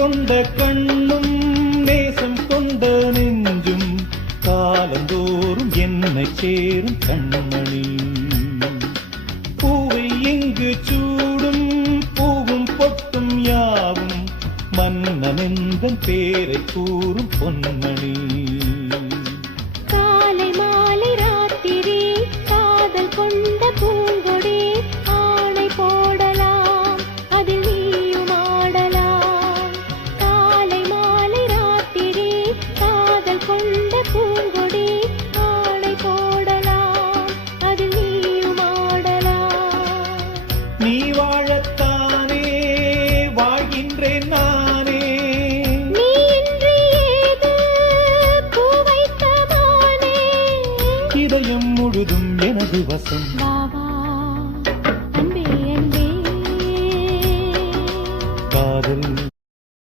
கொண்ட கண்ணும் நேசம் கொண்ட நெஞ்சும் காலந்தோறும் என்னை சேரும் கண்மணி. பூவை இங்கு சூடும் பூவும் பொட்டும் யாவும் மன்னனெந்தன் பேரை கூறும் பொன்மணி. காலை மாலை ராத்திரி காதல் கொண்ட பூங்கொடி ஆணை போடலாம் அதில் நீயும் ஆடலாம். காலை மாலை ராத்திரி காதல் கொண்ட பூங்கொடி ஆணை போடலாம் அதில் நீயும் ஆடலாம். நீ வாழத்தானே வாழ்கின்றேன் நானே, நீ இன்றி ஏது பூ வைத்த மானே. இதயம் முழுதும் எனது வசம். வா வா அன்பே அன்பே காதல்